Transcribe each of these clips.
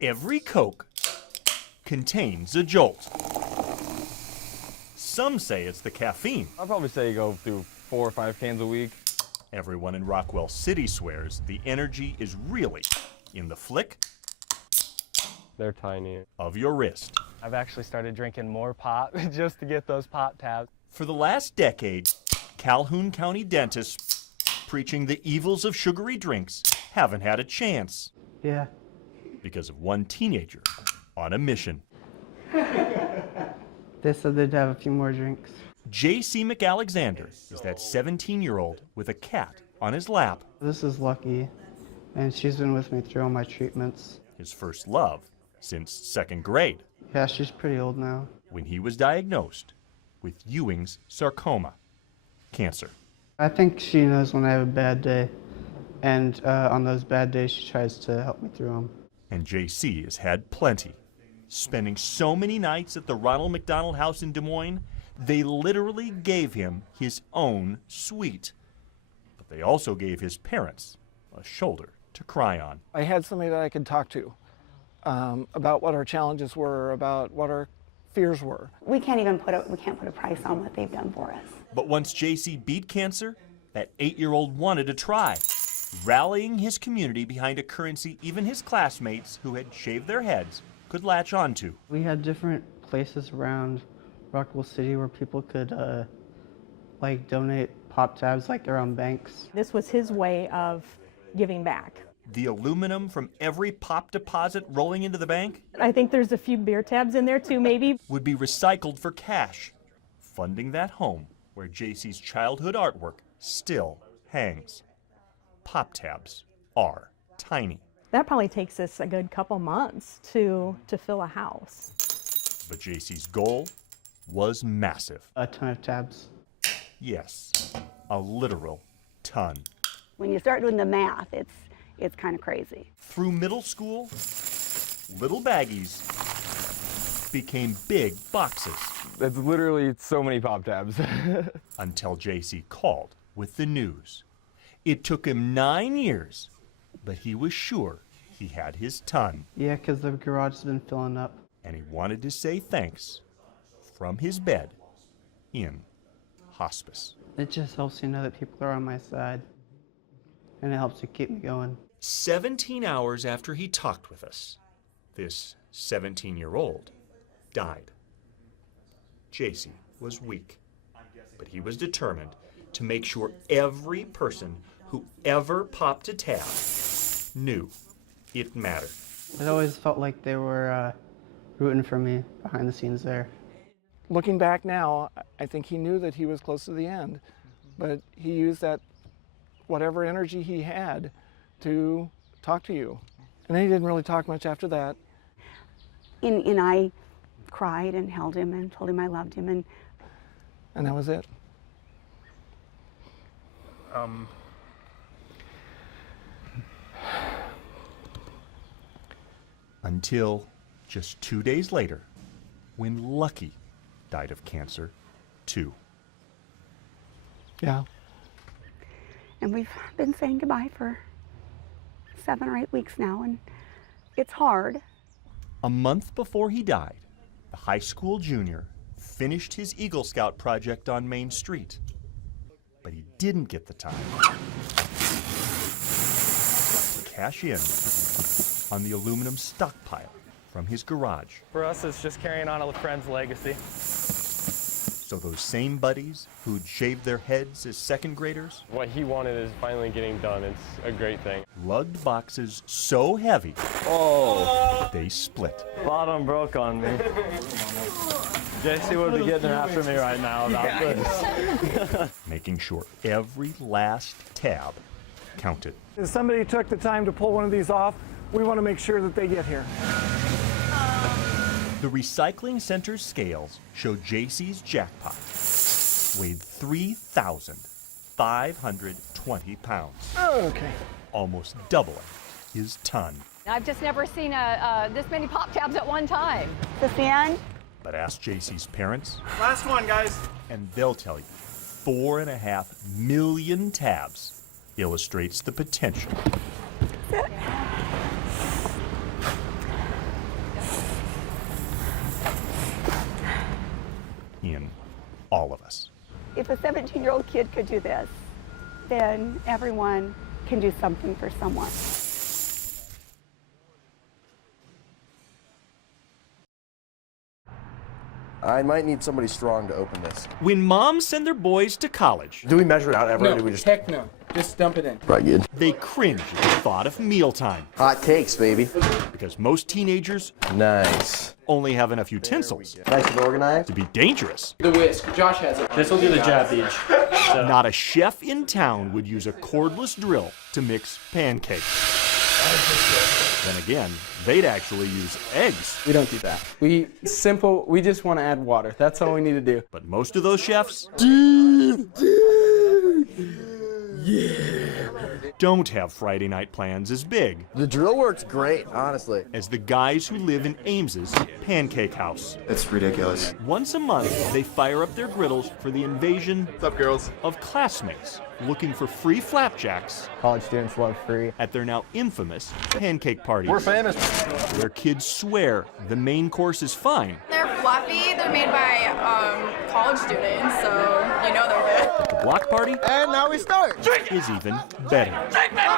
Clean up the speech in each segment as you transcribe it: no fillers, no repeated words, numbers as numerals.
Every Coke contains a jolt. Some say it's the caffeine. I'll probably say you go through 4 or 5 cans a week. Everyone in Rockwell City swears the energy is really in the flick They're tiny. of your wrist. I've actually started drinking more pop just to get those pop tabs. For the last decade, Calhoun County dentists preaching the evils of sugary drinks haven't had a chance Yeah. because of one teenager on a mission. They said they'd have a few more drinks. J.C. McAlexander is that 17-year-old with a cat on his lap. This is Lucky, and she's been with me through all my treatments. His first love since second grade, Yeah, she's pretty old now. when he was diagnosed with Ewing's sarcoma, cancer. I think she knows when I have a bad day, and on those bad days she tries to help me through them. And J.C. has had plenty, spending so many nights at the Ronald McDonald House in Des Moines, they literally gave him his own suite. But they also gave his parents a shoulder to cry on. I had somebody that I could talk to about what our challenges were, about what our fears were. We can't put a price on what they've done for us. But once J.C. beat cancer, that 8-year-old wanted to try, rallying his community behind a currency even his classmates who had shaved their heads could latch onto. We had different places around Rockwell City where people could like donate pop tabs, like around banks. This was his way of giving back. The aluminum from every pop deposit rolling into the bank I think there's a few beer tabs in there too, maybe. would be recycled for cash, funding that home where J.C.'s childhood artwork still hangs. Pop tabs are tiny, That probably takes us a good couple months to fill a house. but J.C.'s goal was massive. A ton of tabs. Yes, a literal ton. When you start doing the math, it's kind of crazy. Through middle school, little baggies became big boxes That's literally so many pop tabs. until J.C. called with the news. It took him 9 years, but he was sure he had his ton, Yeah, because the garage has been filling up. and he wanted to say thanks from his bed in hospice. It just helps you know that people are on my side, and it helps to keep me going. 17 hours after he talked with us, this 17-year-old died. J.C. was weak, but he was determined to make sure every person who ever popped a tab knew it mattered. It always felt like they were rooting for me behind the scenes there. Looking back now, I think he knew that he was close to the end, but he used that whatever energy he had to talk to you. And then he didn't really talk much after that. And I cried and held him and told him I loved him. And that was it. Until just 2 days later, when Lucky died of cancer, too. Yeah. And we've been saying goodbye for 7 or 8 weeks now, and it's hard. A month before he died, the high school junior finished his Eagle Scout project on Main Street. But he didn't get the time to cash in on the aluminum stockpile from his garage. For us, it's just carrying on a friend's legacy. So those same buddies who'd shaved their heads as second graders What he wanted is finally getting done. It's a great thing. lugged boxes so heavy Oh, they split. Bottom broke on me. JC would be getting after me right now about this. Making sure every last tab counted. If somebody took the time to pull one of these off, we want to make sure that they get here. The recycling center's scales show JC's jackpot weighed 3,520 pounds, Okay. almost doubling his ton. I've just never seen this many pop tabs at one time. Is this the end? But ask JC's parents, Last one, guys. and they'll tell you 4.5 million tabs illustrates the potential all of us. If a 17-year-old kid could do this, then everyone can do something for someone. I might need somebody strong to open this. When moms send their boys to college, Do we measure it out ever? Or No, do we just heck no. Just dump it in. right good? they cringe at the thought of mealtime Hot cakes, baby. because most teenagers Nice. only have enough utensils Nice and organized. to be dangerous. The whisk. Josh has it. This will do the job, Beach. Not a chef in town would use a cordless drill to mix pancakes. Then again, they'd actually use eggs. We don't do that. We just want to add water. That's all we need to do. But most of those chefs don't have Friday night plans as big The drill works great, honestly. as the guys who live in Ames's Pancake House. It's ridiculous. Once a month, they fire up their griddles for the invasion What's up, girls? of classmates looking for free flapjacks College students love free. at their now infamous pancake parties. We're famous. Their kids swear the main course is fine, They're fluffy. They're made by college students, so you know they're good. but the block party And now we start. is even better.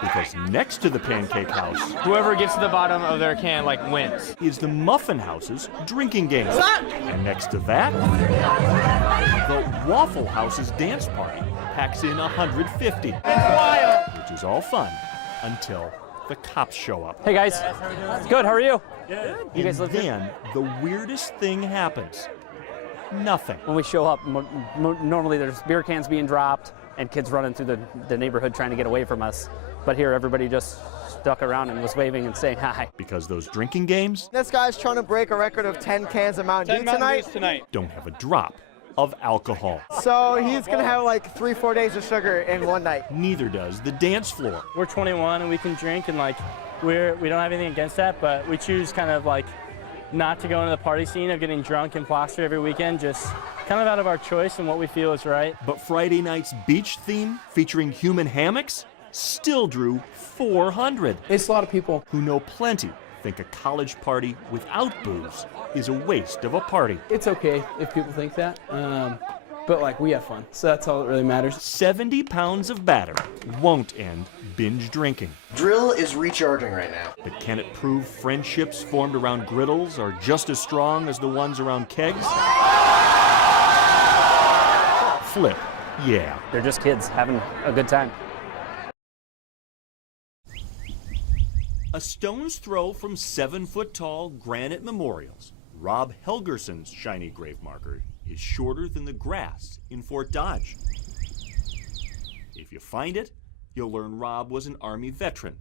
Because next to the Pancake House Whoever gets to the bottom of their can, wins. is the Muffin House's drinking game. And next to that, the Waffle House's dance party packs in 150. Which is all fun until the cops show up. Hey guys, good. How are you? And then the weirdest thing happens. Nothing. When we show up, normally there's beer cans being dropped and kids running through the neighborhood trying to get away from us. But here, everybody just stuck around and was waving and saying hi. Because those drinking games This guy's trying to break a record of 10 cans of Mountain Dew tonight. don't have a drop of alcohol. So he's gonna have like 3-4 days of sugar in one night. Neither does the dance floor. We're 21 and we can drink, and we don't have anything against that, but we choose kind of not to go into the party scene of getting drunk and plastered every weekend, just kind of out of our choice and what we feel is right. But Friday night's beach theme featuring human hammocks still drew 400 It's a lot of people. who know plenty think a college party without booze is a waste of a party. It's okay if people think that. But we have fun. So that's all that really matters. 70 pounds of batter won't end binge drinking. Drill is recharging right now. But can it prove friendships formed around griddles are just as strong as the ones around kegs? Flip, yeah. They're just kids having a good time. A stone's throw from 7-foot-tall granite memorials, Rob Helgerson's shiny grave marker is shorter than the grass in Fort Dodge. If you find it, you'll learn Rob was an Army veteran,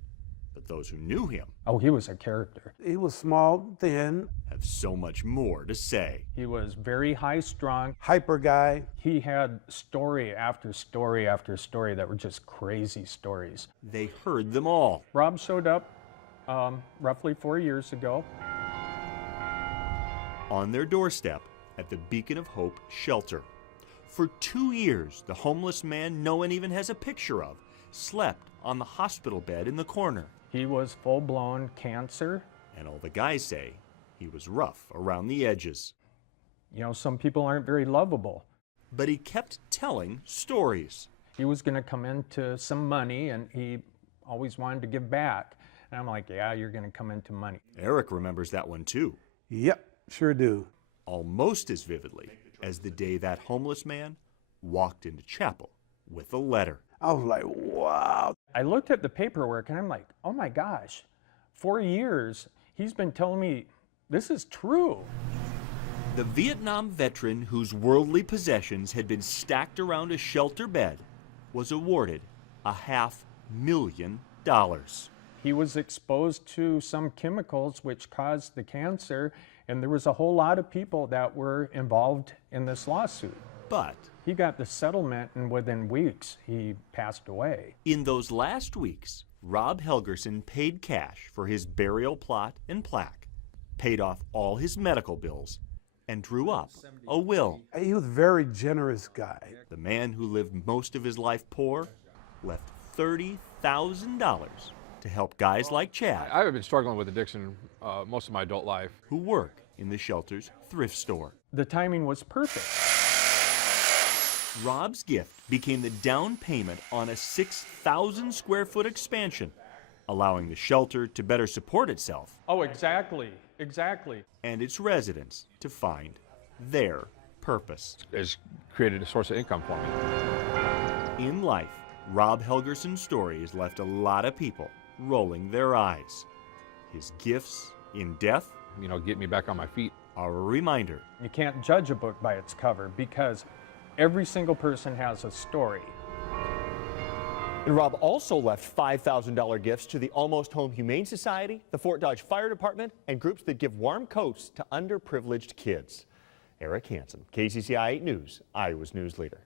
but those who knew him Oh, he was a character. He was small, thin, have so much more to say. He was very high-strung. hyper guy. He had story after story after story that were just crazy stories. They heard them all. Rob showed up roughly 4 years ago. On their doorstep at the Beacon of Hope shelter. For 2 years, the homeless man no one even has a picture of slept on the hospital bed in the corner. He was full-blown cancer. And all the guys say he was rough around the edges. You know, some people aren't very lovable. But he kept telling stories. He was going to come into some money, and he always wanted to give back. And I'm like, yeah, you're going to come into money. Eric remembers that one too. Yep, sure do. Almost as vividly as the day that homeless man walked into chapel with a letter. I was like, wow. I looked at the paperwork, and I'm like, oh my gosh, 4 years, he's been telling me this is true. The Vietnam veteran whose worldly possessions had been stacked around a shelter bed was awarded $500,000. He was exposed to some chemicals which caused the cancer, and there was a whole lot of people that were involved in this lawsuit. But he got the settlement, and within weeks, he passed away. In those last weeks, Rob Helgerson paid cash for his burial plot and plaque, paid off all his medical bills, and drew up a will. He was a very generous guy. The man who lived most of his life poor left $30,000 to help guys like Chad. I've been struggling with addiction most of my adult life. Who work in the shelter's thrift store. The timing was perfect. Rob's gift became the down payment on a 6,000 square foot expansion, allowing the shelter to better support itself. Oh, exactly, exactly. And its residents to find their purpose. It's created a source of income for me. In life, Rob Helgerson's story has left a lot of people rolling their eyes. His gifts in death, get me back on my feet, are a reminder. You can't judge a book by its cover because every single person has a story. And Rob also left $5,000 gifts to the Almost Home Humane Society, the Fort Dodge Fire Department, and groups that give warm coats to underprivileged kids. Eric Hanson, KCCI 8 News, Iowa's news leader.